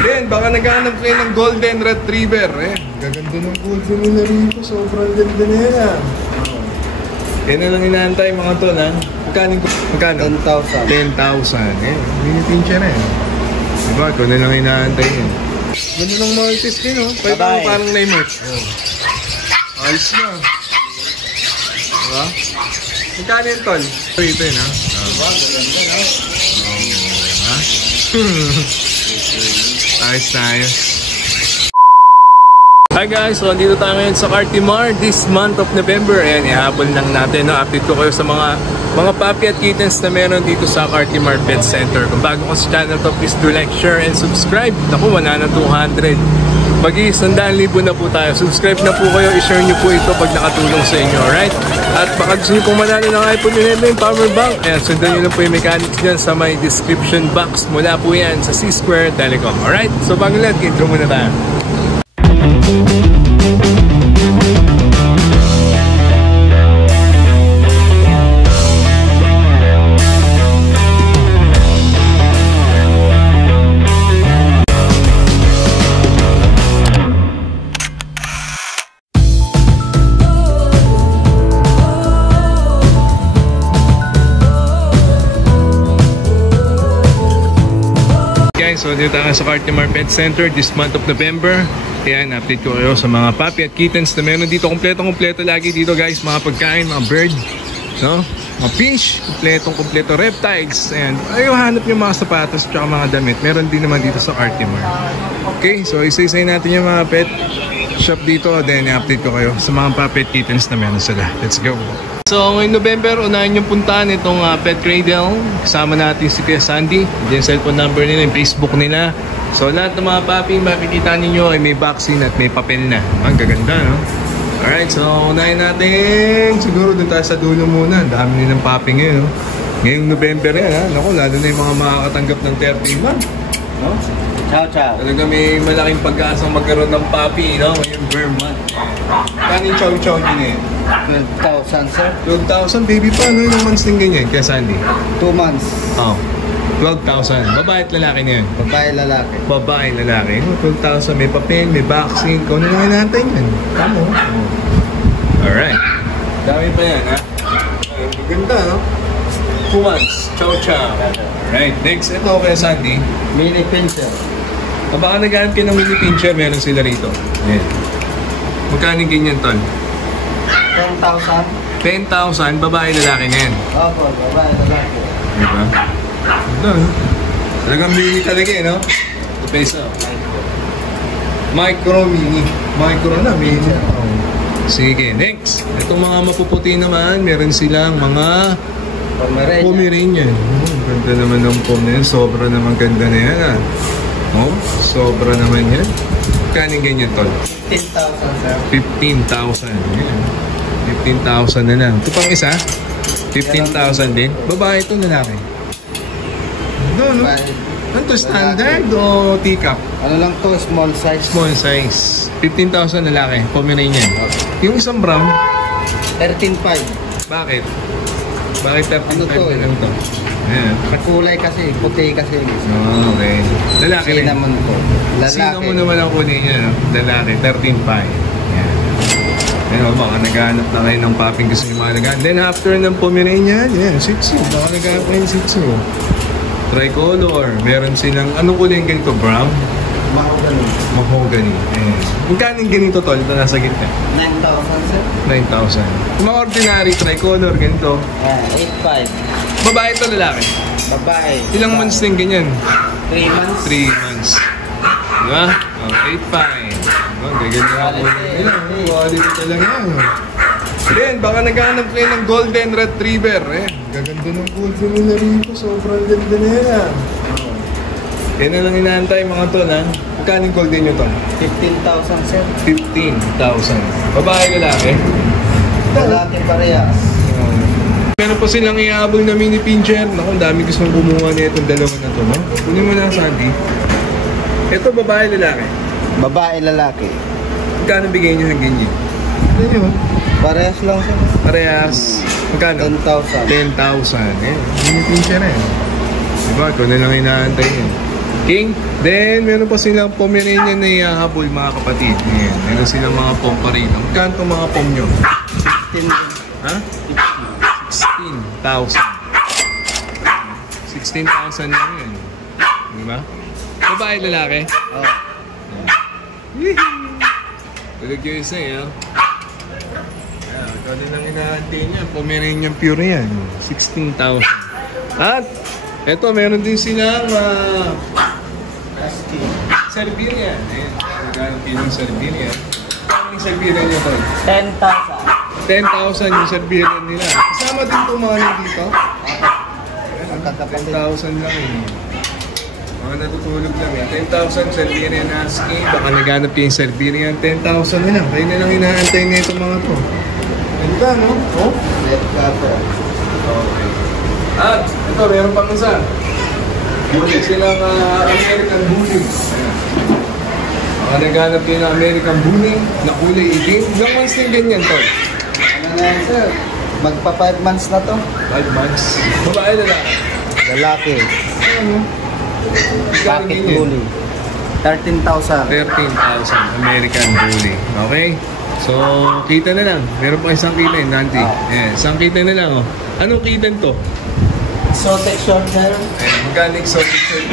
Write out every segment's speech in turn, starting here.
Then, baka naghahanap kayo ng Golden Retriever. Gaganda ng golden nila rito. Sobrang ganda na yan. Yan na lang inaantay mga tol, ha? Magkano? 10,000. 10,000. Mini pincher na yan. Diba? Ito na lang inaantay yan. Ganda ng Maltese din, oh. Parang na-merch. Ayos na. Diba? Magkano yun, tol? Ito yun, ha? Ganda na. Ha? Ayos na ayos. Hi guys, so dito tayo ngayon sa Cartimar this month of November. Ayan, ihabol lang natin, no? Update ko kayo sa mga puppy at kittens na meron dito sa Cartimar Pet Center. Kung bago ko sa channel to, please do like, share, and subscribe. Naku, 100 na 200. Mag-100,000 na po tayo. Subscribe na po kayo, i-share nyo po ito pag nakatulong sa inyo, alright? At baka gusto nyo pong manalo ng iPhone 11 Power Bank, ayan, sundan nyo lang po yung mechanics dyan sa may description box. Mula po yan sa C-Square Telecom, alright? So bago lahat, intro muna tayo. So dito tayo sa Cartimar Pet Center this month of November. Ayan, update ko kayo sa mga puppy at kittens na meron dito. Kompleto lagi dito guys. Mga pagkain, mga bird, no? Mga fish, kompleto reptiles. And ayaw hanap yung mga sapatos at mga damit. Meron din naman dito sa Cartimar. Okay, so isa-isay natin yung mga pet shop dito. Then update ko kayo sa mga puppy at kittens na meron sila. Let's go! So ngayong November, unahin yung puntahan itong Pet Cradle. Kasama natin si Kuya Sandy. Yung cellphone number nila, yung Facebook nila. So lahat ng mga puppy, makikita ninyo ay may vaccine at may papel na. Ang gaganda, no? Alright, so unahin natin. Siguro dun tayo sa dulo muna. Dami nilang puppy ngayon, no? Ngayong November yan, ha? Naku, lalo na yung mga makakatanggap ng 13 month. No? Ciao. Talaga may malaking pag-asang magkaroon ng puppy, no? Ngayong Vermont. Kano yung chow din eh? 12,000, sir. 12,000, baby pa, no? Yung months din ganyan, kaya Sandy? 2 months. Oh, 12,000. Babae at lalaki na yun? Babae, lalaki. 12,000, may papel, may vaccine. Kung ano lang natin yan. Tamo. Alright. Dami pa yan, ha? Ganda, no? 2 months. Chow. Alright, next. Ito kaya Sandy. Mini pincher. Baka naghanap kayo ng mini pincher, meron sila rito. Ayan. Magkano ganyan, tol? 10,000. 10,000, babae lalaki na yan. Opo, babae, lalaki. Diba? No. Talagang mini talaga eh, no? The peso. Mini. Micro na, mini. Sige, next. Itong mga mapuputi naman, meron silang mga Pomeranian. Ganda naman ng pom na yan. Sobra naman ganda na yan, ha? Oh, sobra naman yan. Kaning ganyan, tol? 15,000, sir. 15,000. Yan. 15,000 na lang. Ito pang isa? 15,000 din? Babae ito, lalaki? No? Ano to? Standard o teacup? Ano lang to? Small size. Small size. 15,000 lalaki. Pomeranian. Yung isang brown? 13,500. Bakit? Bakit 13,500 ano to, na lang to? Ayan. Kulay kasi, puti kasi. Oh, okay. Lalaki rin. Naman po. Lalaki. Sino mo naman ang kunin niya, no? Lalaki. 13,500. Ayun, baka naghahanap na kayo ng puppy gusto nyo mga naghahanap. Then after ng Pomeranian, yan, Shih Tzu. Baka naghahanap kayo ng Shih Tzu. Tricolor. Meron silang, anong kulay yung ganito? Brown? Mahogany. Ayan. Magkano yung ganito, tol? Ito nasa gitna. 9,000, sir. 9,000. Mga ordinary tricolor, ganito. 8,500. Babae ito, lalaki? Babae. Ilang months din ganyan? 3 months. 3 months. Diba? Oh, 8,500. Oh, gaganda ako. Ilang quality talaga. Then, baka naghahanap kayo ng Golden Retriever. Gaganda ng golden nila rito. Sobrang ganda na yan. Yan na lang inaantay mga tol, ha? Magkano yung golden nyo, tol? 15,000, sir. 15,000. Babae, lalaki? Lalaki parehas. Meron po silang iabol na mini pincher. Naku, dami gustong kumuha na itong dalawa na to, no? Kunin mo na, Sandy. Ito, babae, lalaki? Babae, lalaki. Magkano bigay nyo ng ganyan? Ano nyo? Parehas lang, sir. Parehas. Magkano? 10,000. 10,000. Mini pincher na yun. Diba? Ito na lang inaantay yun. King. Then, meron pa silang Pomeranian na habol, mga kapatid. Ayan. Meron silang mga pom pa rin. Magkano itong mga pom nyo? 15. Ha? 16,000. 16,000 lang yun. Diba? Babae, lalaki? Oh. Tulog yung isa eh, ito din ang inaantay niya. Pomeranian pure yan. 16,000. At, ito, meron din silang Siberian. Ayan, magkano ng Siberian. Ano yung Siberian nyo to? 10,000. 10,000 yung Siberian nila. Kasama din itong mga dito. Ang kakapatid. 10,000 lang eh. Mga natutulog lang eh. 10,000 Siberian Husky. Baka naghanap yung Siberian. 10,000 na lang. Kayo na lang inaantay na itong mga to. Ganda, no? Oh? Red cutter. Okay. At, ito, meron pang isa. Meron silang American Bully. Mga naghanap kayo ng American Bully na kulay itim. Ilang months din ganyan, Tol? Ano na yan, sir? Magpa 5 months na to. 5 months. Babae na lang. Lalaki. Ano? Pocket bully. 13,000. 13,000 American Bully. Okay? So, kita na lang. Meron pa isang kita yun, Nanti. Yeah, isang kita na lang, oh. Anong kita to? Exotic short hair. Magkano exotic shirt?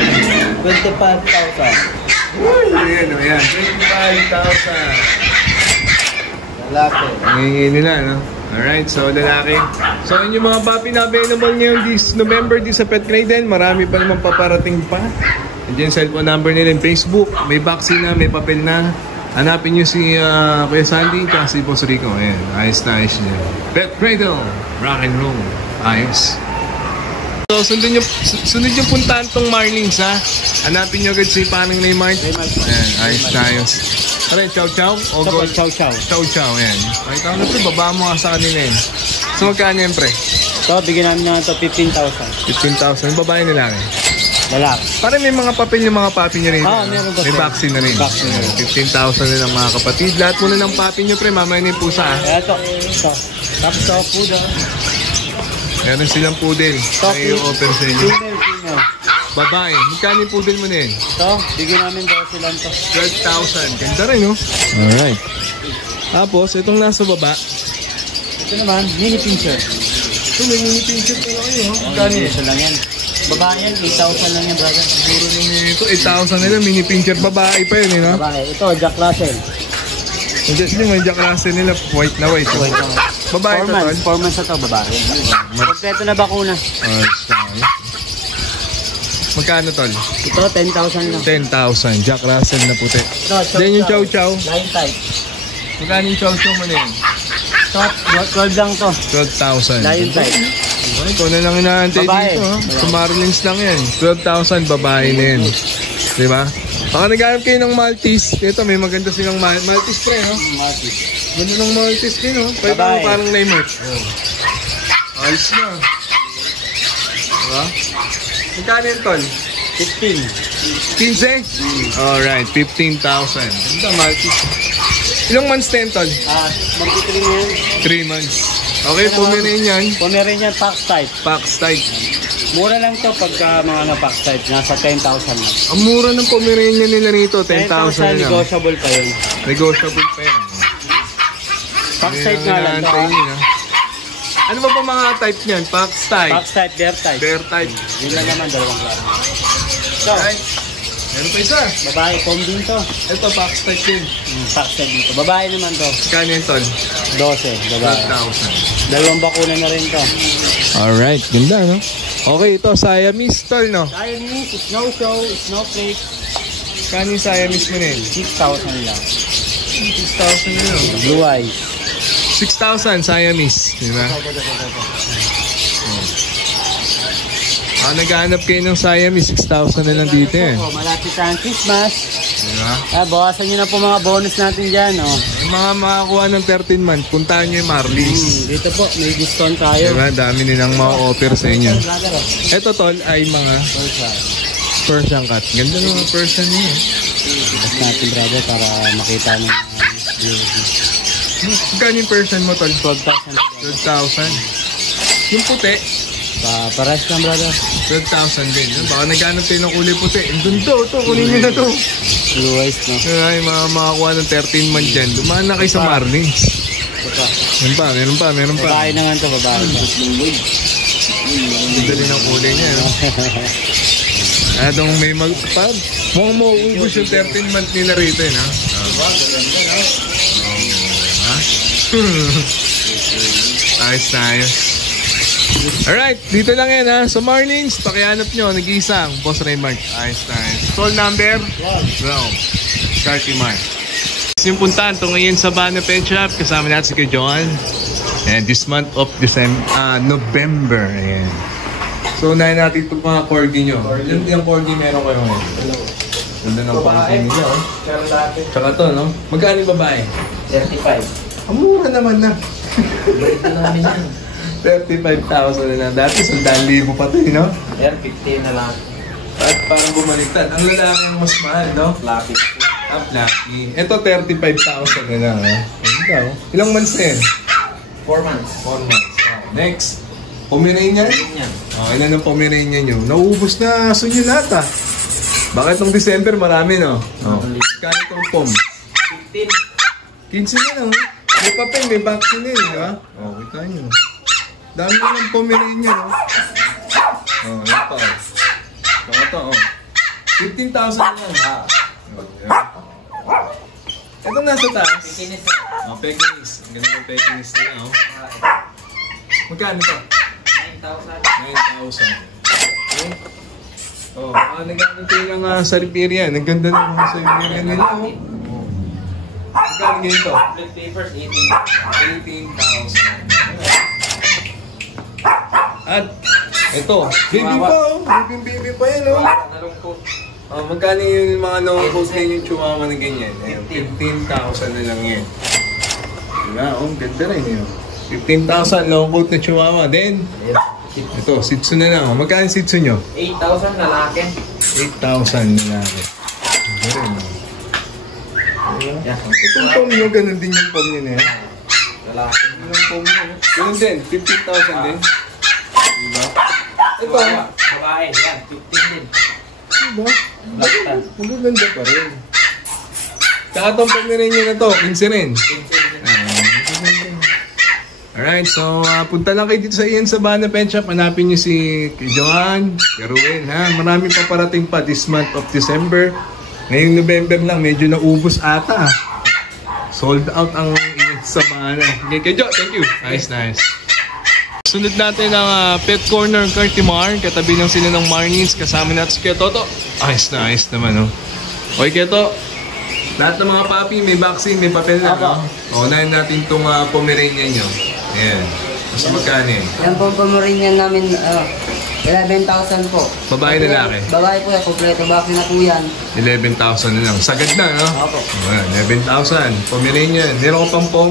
25,000. Ayan, oh, yan. 25,000. Lalaki. Nangingi nila, no? Alright, so lalaki. So, yun yung mga puppy na available ngayon this November di sa Pet Cradle. Marami pa naman paparating pa. Andiyan cellphone number nila yung Facebook. May vaccine na, may papel na. Hanapin nyo si Kuya Sandy at si Boss Rico. Ayan, ayos na ayos niya. Pet Cradle, rock and roll. Ayos. So, sunod yung puntahan tong Marlins, ha? Hanapin nyo agad si Panang Neymar. Ayan, ayos na ayos. Ano yun, chow chow? O gold? Chow chow. Chow chow, ayan. Ay, ikaw na ito, baba mo nga sa kanila yun. So, magkano yan, pre? So, bigyan namin na ito 15,000. 15,000. Babae nila rin. Lalaki. Parang may mga papel yung mga papi nyo rin. Meron ba? May vaccine na rin. Vaccine na rin. 15,000 na lang mga kapatid. Lahat muna ng papi nyo, pre. Mamaya na yung pusa, ha? Ito. Tapos ito, food, Meron silang poodle. Ay, yung offer sa inyo. Female. Babae. Magkano yung poodle mo na yun? Ito, bigyan namin 12 lang to. 12,000. Ganda rin, no? Alright. Tapos, itong nasa baba. Ito naman, mini pincher. Ito, may mini pincher pa lang yun, ha? Magkano yun? Ito lang yan. Babae yan, 8,000 lang yan, brother. Siguro nung ito, 8,000 nila. Mini pincher. Babae pa yun, no? Babae. Ito, Jack Russell. Yung may Jack Russell nila. White na white. White na white. Babae ito, Tol? 4 months na to, babae. Kompleto na bakuna. Magkano, Tol? Ito, 10,000 lang. 10,000. Jack Russell na puti. Ito, Then yung chow chow. Lion type. Magkano yung chow chow mo na yun? Ito, 12 lang to. 12,000. Lion type. Ito na lang inaantay Babae. dito. Ha? Sa Marlins lang yan. 12,000 babae na yan. Diba? Baka naghanap kayo ng Maltese. Ito, may maganda silang Maltese pre, no? Ganda ng Maltese din, no? Pwede mo Babae. parang Neymar. Ayos na. Diba? Magkano yun, Tol? 15. 15? Alright, 15,000. Ganda, Maltese. Ilang months na yun, Tol? Mag-3 na yan. 3 months. Okay, Pomeranian. Pomeranian Pax type. Pax type. Mura lang to pagka mga Pax type. Nasa 10,000 lang. Ang mura ng Pomeranian nila rito, 10,000 na lang. Negotiable pa yun. Negotiable pa yan. Pax type nga lang to. Ano ba mga type niyan? Pax type? Pax type, bear type. Bear type. Yun lang naman, dalawang klaro. So, Right. Meron pa isa. babae, combine to. Ito, Pax type din. Pax type dito. Babae naman to. Kano yan, Tol? 12, babae. 12,000. Dalawang bakuna na rin to. Alright, ganda, no? Okay, ito, Siamese, Tol, no? Siamese, snow show, snowflake. Kano yung Siamese mo na yun? 6,000 lang. 6,000 na yun. Blue eyes. 6,000 Siamese, di ba? Naghahanap kayo ng Siamese, 6,000 na lang dito eh. Malapit sa Christmas. Diba? Bawasan nyo na po mga bonus natin dyan. Yung mga makakuha ng 13 month, puntahan nyo yung Marlies. Dito po, may discount tayo. Diba? Dami nilang ma-offer sa inyo. Ito, Tol, ay mga Persian cat. Ganda ng mga Persian niyo. Tapos natin, brother, para makita ng Magkano yung Persian mo, Tol? 12,000. 12,000. Yung puti, Pares lang, brother. 12,000 din. Baka naghanap tayo ng kulay puti. Doon to, kunin nyo na to. Blue eyes, no? Ay, makakuha ng 13 month dyan. Dumaan na kayo sa Marlins. Meron pa. Babae naman to, babae. Dali ng kulay niya, no? Atong may mukhang mauubos yung 13 month nila rito, eh, no? Ayos na ayos. Alright, dito lang yan, ha. Sa Marlins, pakihanap nyo, nag-iisang Boss Raymart. Ayos na ayos. Call number? Wow. Carty Mart. Yung puntahan to ngayon sa Bana Pet Shop. Kasama natin si Kuya John. And this month of November. Ayan. So, unahin natin itong mga corgi nyo. Yung corgi meron kayo ngayon. Ganda ng corgi nila, oh. Tsaka to, no? Magkano yung babae? 35. Ang mura naman na. Balik na namin yan. 35,000 na lang. Dati, 100,000 pa ito, no? Yan, 15 na lang. At parang bumaliktad. Ang lalaki ang mas mahal, no? Fluffy. Ah, Fluffy. Ito, 35,000 na lang, ha? Ganda, oh. Ilang months na yan? 4 months. 4 months. Wow. Next. Pomeranian? Yan. Oh, ilan ang Pomeranian nyo? Nauubos na aso nyo lahat, ha? Bakit nung December marami, no? Oh. Kaya itong pom? 15. 15 na lang, ha? May papel, may vaccine na yun, ha? Oh, kita nyo. Dami na ng Pomeranian, no? Oh, yan pa, oh. Ito, oh. 15,000 na lang, ha? Oh, yan. Ito nasa taas. Pikinis. Oh, Pekinis. Ang ganda ng Pekinis nila, oh. Magkano ito? 9,000. 9,000. Okay. Oh, nagkano tayo ng Siberian. Ang ganda ng mga Siberian nila, oh. Magkano ganito? Split papers, 18,000. At, ito. Baby pa, oh. Baby pa yan, oh. Nalungkot. Oh, magkano yung mga long-coat na yung chihuahua na ganyan? 15,000 na lang yan. Diba? Oh, ganda rin yun. 15,000 long-coat na chihuahua. Then, ito, Shih Tzu na lang. Magkano Shih Tzu nyo? 8,000 lalaki. 8,000 na lang. Ganda rin, oh. Diba? Itong pom nyo, ganun din yung pom nyo na yan. Lalaki. Yung pom nyo. Ganun din, 15,000 din. Diba? Ito, Babae, yan. 15 din. diba? Magaganda pa rin. Tsaka itong pom na rin nyo na to, 15 rin. 15 din. Alright, so punta lang kayo dito sa Ian Sabana Pet Shop. Hanapin nyo si Johan, si Ruel, ha? Marami pa parating pa this month of December. Ngayong November lang, medyo naubos ata. Sold out ang Ian Sabana. Okay, kay Jo, thank you. Nice. Sunod natin ang Pet Corner Cartimar. Katabi lang sila ng Marlins. Kasama natin si Kuya Toto. Ayos naman, no? Okay, Kuya Toto. Lahat ng mga puppy, may vaccine, may papel na, no? Unahin natin itong Pomeranian nyo. Ayan. Mas magkano yun? Yan po ang Pomeranian namin, 11,000 po. Babae na lalaki? Babae po yan, kompleto vaccine na po yan. 11,000 na lang. Sagad na, no? Opo. Ayan, 11,000. Pomeranian. Meron ka pang pom?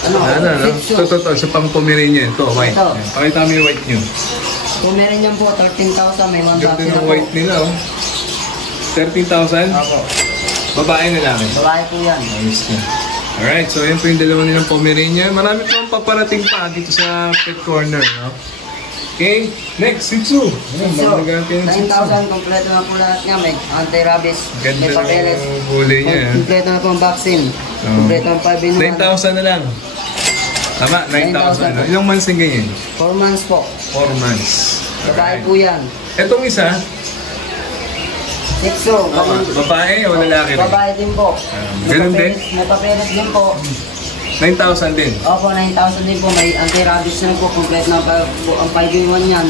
Ano? No? Ito. Sa pang Pomeranian. Ito, white. Ito. Ayan. Pakita mo yung white nyo. Pomeranian po, 13,000, may 1 Ganda vaccine na ng po. white nila, oh. 13,000? Opo. Babae na lalaki? Babae po yan. Ayos na. Alright, so yan po yung dalawa nilang Pomeranian. Marami pang paparating pa dito sa Pet Corner, no? Okay, next, Shih Tzu. Ayan, So, magaganda yung Shih Tzu. 9,000, kompleto na po lahat nga. May anti-rabies, Ganda may papeles. ng huli niya. Kompleto na po ang vaccine. Oo. Kompleto ang 5 in 1. 9,000 na lang. Tama, 9,000. 9,000. Ilang months din ganyan? 4 months po. 4 months. Babae po yan. Etong isa, Shih Tzu. babae o lalaki rin? Babae din po. Ganun din? May papeles din po. 9,000 din. Opo, 9,000 din po. May anti-rabies na po. Complete na ang 5 in 1 yan.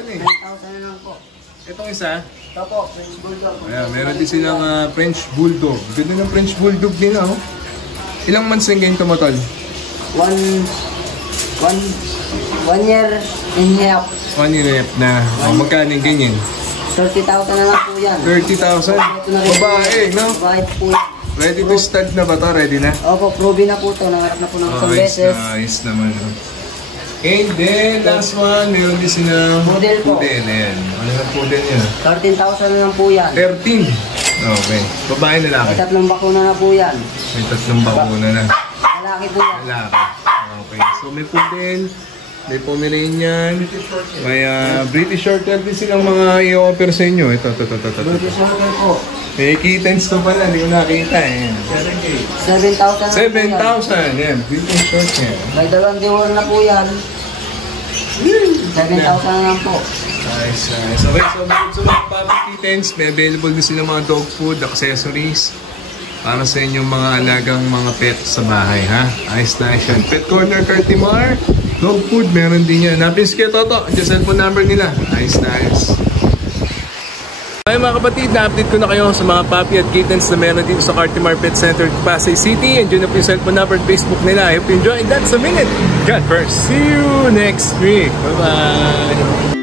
9,000 na lang po. Etong isa, Ito po, French Bulldog. ayan, meron din silang French Bulldog. Ganda ng French Bulldog nila, oh. Ilang months din ganyan tumatol? 1 year and a half. 1 year and a half na. Magkano yung ganyan? 30,000 na lang po yan. 30,000? Babae, no? Babae po yan. Ready to start na ba to? Ready na? Opo, proven na po ito. Nangarap na po ng isang beses. Nice naman. And then, last one, meron din silang Poodle po. Poodle, ayan. Ano na poodle niya? 13,000 na lang po yan. 13. Okay. Babae na lalaki. May 3 bakuna na po yan. May 3 bakuna na. Lalaki po yan. Lalaki. Okay. So, may poodle, May Pomeranian. May British Shorthair din silang mga i-offer sa inyo. Ito. British Shorthair po. May kittens to pala, hindi ko nakita eh. 7,000. 7,000, yan. British Shorthair. May dalawang diwar na po yan. 7,000 na lang po. Nice. Okay, so bukod sa mga puppy kittens, may available din sila mga dog food, accessories. Para sa inyong mga alagang mga pet sa bahay, ha? Ayos na yan. Pet Corner Cartimar, dog food, meron din yan. Napins kay Toto, ang cellphone number nila. Ayos. Ay mga kapatid, na-update ko na kayo sa mga puppy at kittens na meron dito sa Cartimar Pet Center, Pasay City. And yun na po yung cellphone number at Facebook nila. I hope you enjoyed. That's a minute. God first. See you next week. Bye-bye.